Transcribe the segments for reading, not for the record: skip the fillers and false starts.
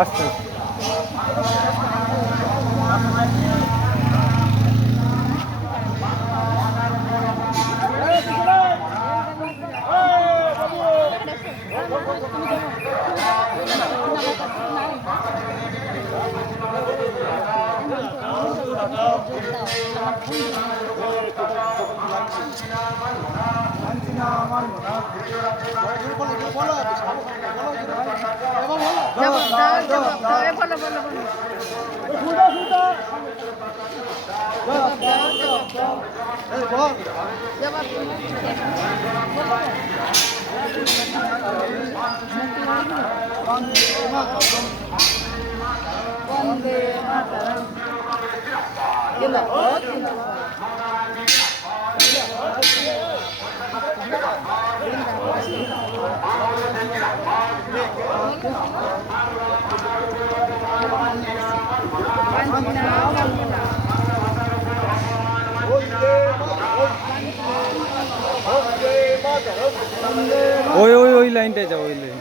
আচ্ছা ওই ওই ওই লাইনটায় যাও ওই লাইন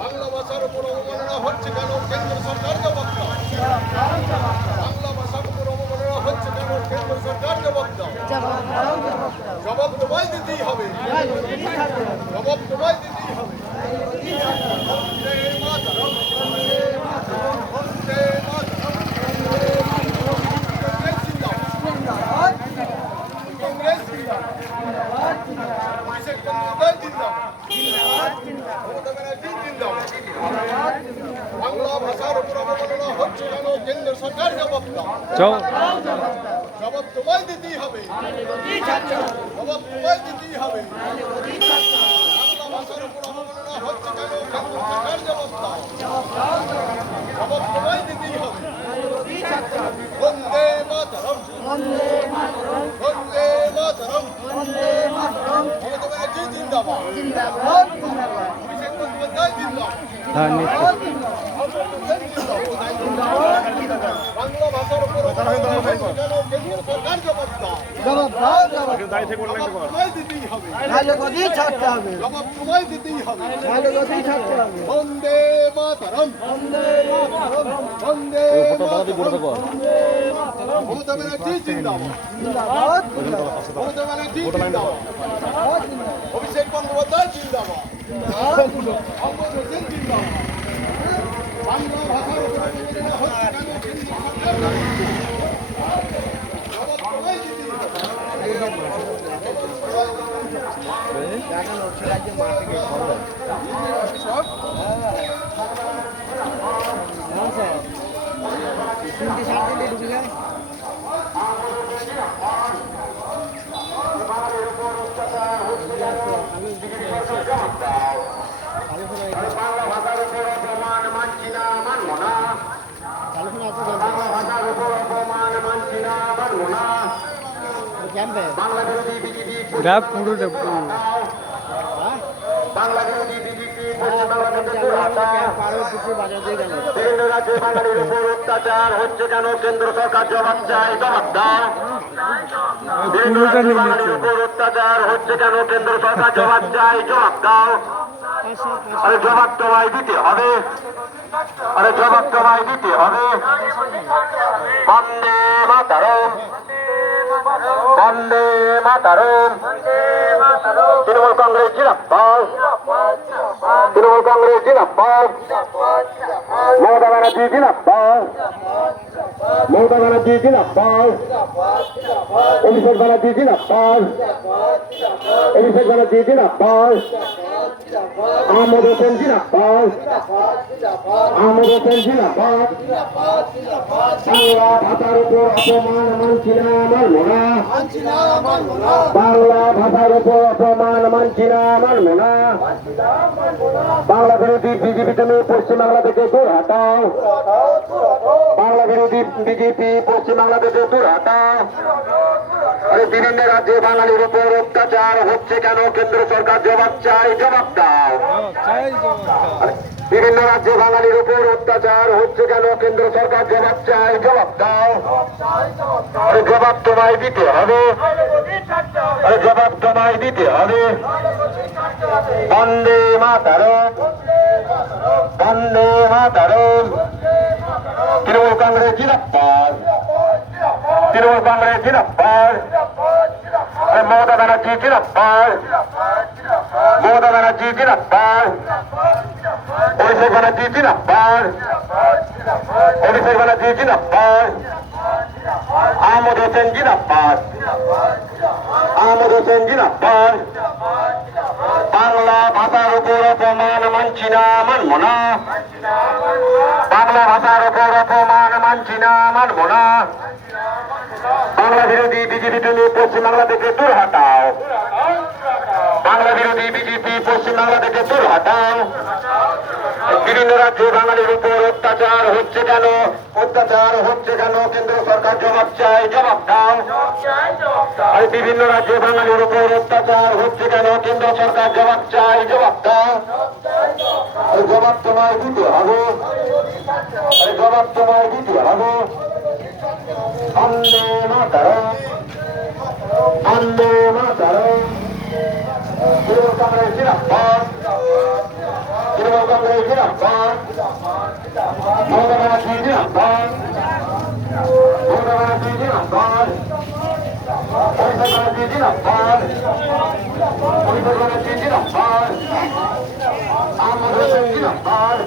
বাংলা ভাষার উপর অবমাননা হচ্ছে কেন কেন্দ্র সরকার জবাব দাও। বাংলা ভাষার উপর অবমাননা হচ্ছে কেন কেন্দ্র সরকার জবাব দাও। জবাব তোমায় দিতেই হবে, জবাব তোমায় দিতেই হবে। বন্দে মাতরম, বন্দে মাতরম, বন্দে মাতরম। কংগ্রেস জিন্দাবাদ, কংগ্রেস জিন্দাবাদ, অভিষেক বন্দ্যোপাধ্যায় জিন্দাবাদ, মমতা ব্যানার্জি জিন্দাবাদ। বাংলা ভাষার উপর অবমাননা হচ্ছে কেন কেন্দ্র সরকার জবাব দাও। জবাব তোমায় দিতেই হবে, জবাব তোমায় দিতেই হবে। বাংলা ভাষার উপর অবমাননা হচ্ছে কেন কেন্দ্র সরকার জবাব দাও। জবাব তোমায় দিতেই হবে। বন্দে মাতরম, বন্দে মাতরম, মমতা ব্যানার্জি জিন্দাবাদ, অভিষেক বন্দ্যোপাধ্যায় জিন্দাবাদ। বাংলা ভাষার উপর কেন কেন্দ্র সরকার জবাব দাও। জবাব তোমায় দিতেই হবে, জবাব তোমায় দিতেই হবে। বন্দে মাতরম, বন্দে মমতা ব্যানার্জি জিন্দাবাদ, মমতা ব্যানার্জি জিন্দাবাদ, অভিষেক বন্দ্যোপাধ্যায় জিন্দাবাদ, মোহাম্মদ হোসেন জিন্দাবাদ। বাংলা ভাষার উপর অবমাননা হচ্ছে কেন কেন্দ্র সরকার জবাব তোমায় দিতেই হবে। বাংলা ভাষার উপর অপমান মানছি না, মানব না। বাংলা ভাষার উপর অপমান মানছি না, মানব না। বাংলা বিরোধী বিজেপি, বাংলা বিরোধী বিজেপি বিভিন্ন রাজ্যে বাঙালির উপর অত্যাচার হচ্ছে কেন কেন্দ্র সরকার জবাব চায়, জবাব দাও। বিভিন্ন রাজ্যে বাঙালির উপর অত্যাচার হচ্ছে কেন কেন্দ্র সরকার জবাব চায়, জবাব দাও। আরে জবাব তোমায় দিতে হবে, আরে জবাব তোমায় দিতে হবে। বন্দে মাতরম, বন্দে মাতরম, তৃণমূল কংগ্রেস জিন্দাবাদ, তৃণমূল কংগ্রেস জিন্দাবাদ, মমতা ব্যানার্জি জিন্দাবাদ, মমতা ব্যানার্জি জিন্দাবাদ, অভিষেক ব্যানার্জি জিন্দাবাদ, অভিষেক ব্যানার্জি জিন্দাবাদ, আহমদ হোসেন জিন্দাবাদ, আহমদ হোসেন জিন্দাবাদ। বাংলা ভাষার উপর অপমান মানছি না, মানব না। বাংলা ভাষার উপর অপমান মানছি না, মানব না। বাংলা বিরোধী বিজেপি তুমি পশ্চিমবাংলা থেকে দূর হটাও। বাংলা বিরোধী বিজেপি পশ্চিমবাংলা থেকে দূর হটাও। আরে বিভিন্ন রাজ্যে বাঙালির উপর অত্যাচার হচ্ছে কেন? কেন্দ্র সরকার জবাব চাই, জবাব দাও। আরে বিভিন্ন রাজ্যে বাঙালির উপর অত্যাচার হচ্ছে কেন? কেন্দ্র সরকার জবাব চাই, জবাব দাও। আরে জবাব তোমায় দিতে হবে, আরে জবাব তোমায় দিতে হবে। বন্দে মাতরম, বন্দে মাতরম। তৃণমূল কংগ্রেস জিন্দাবাদ, তৃণমূল কংগ্রেস জিন্দাবাদ। মমতা ব্যানার্জি জিন্দাবাদ, মমতা ব্যানার্জি জিন্দাবাদ। অভিষেক ব্যানার্জি জিন্দাবাদ, অভিষেক ব্যানার্জি জিন্দাবাদ। আহমদ হোসেন জিন্দাবাদ, আহমদ হোসেন জিন্দাবাদ। বাংলা ভাষার উপর অপমান মানছি না, মানব না। বাংলা ভাষার উপর অপমান মানছি না, মানব না। বাংলা বিরোধী বিজেপি তুমি পশ্চিমবাংলা থেকে দূর হটাও। বাংলা বিরোধী বিজেপি পশ্চিমবাংলা থেকে দূর হটাও। বিভিন্ন রাজ্যে বাঙালির উপর অত্যাচার হচ্ছে কেন? অত্যাচার হচ্ছে কেন? কেন্দ্র সরকার জবাব চাই, জবাব দাও। আর বিভিন্ন রাজ্যে বাঙালির উপর অত্যাচার হচ্ছে কেন? কেন্দ্র সরকার জবাব চাই, জবাব দাও। আর জবাব তোমায় দিতে হবে, আর জবাব তোমায় দিতে হবে। বন্দে মাতরম, বন্দে মাতরম। তৃণমূল কংগ্রেস জিন্দাবাদ, তৃণমূল কংগ্রেস জিন্দাবাদ। মমতা ব্যানার্জি জিন্দাবাদ, মমতা ব্যানার্জি জিন্দাবাদ। অভিষেক ব্যানার্জি জিন্দাবাদ, অভিষেক ব্যানার্জি জিন্দাবাদ। আহমদ হোসেন জিন্দাবাদ,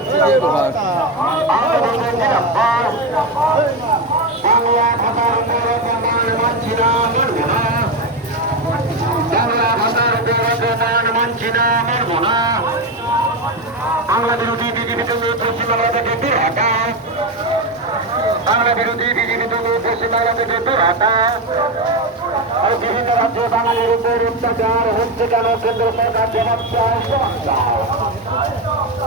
আহমদ হোসেন জিন্দাবাদ। বাংলা ভাষার উপর অপমান মানছি না, মানব না। বাংলা ভাষার উপর অপমান মানছি না, মানব না। বাংলা বিরোধী বিজেপি তুমি পশ্চিমবাংলা থেকে দূর হটাও। বাংলা বিরোধী বিজেপি তুমি পশ্চিমবাংলা থেকে দূর হটাও। আর বিভিন্ন রাজ্যে বাঙালির উপর অত্যাচার হচ্ছে কেন? কেন্দ্র সরকার জবাব চাই, জবাব দাও।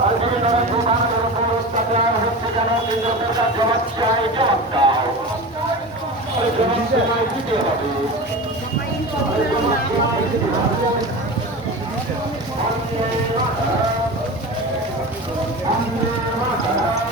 আর বিভিন্ন রাজ্যে বাঙালির উপর অত্যাচার হচ্ছে কেন? কেন্দ্র সরকার জবাব চাই, জবাব দাও। আর জবাব তোমায় দিতে হবে, আর জবাব তোমায় দিতে হবে। বন্দে মাতরম।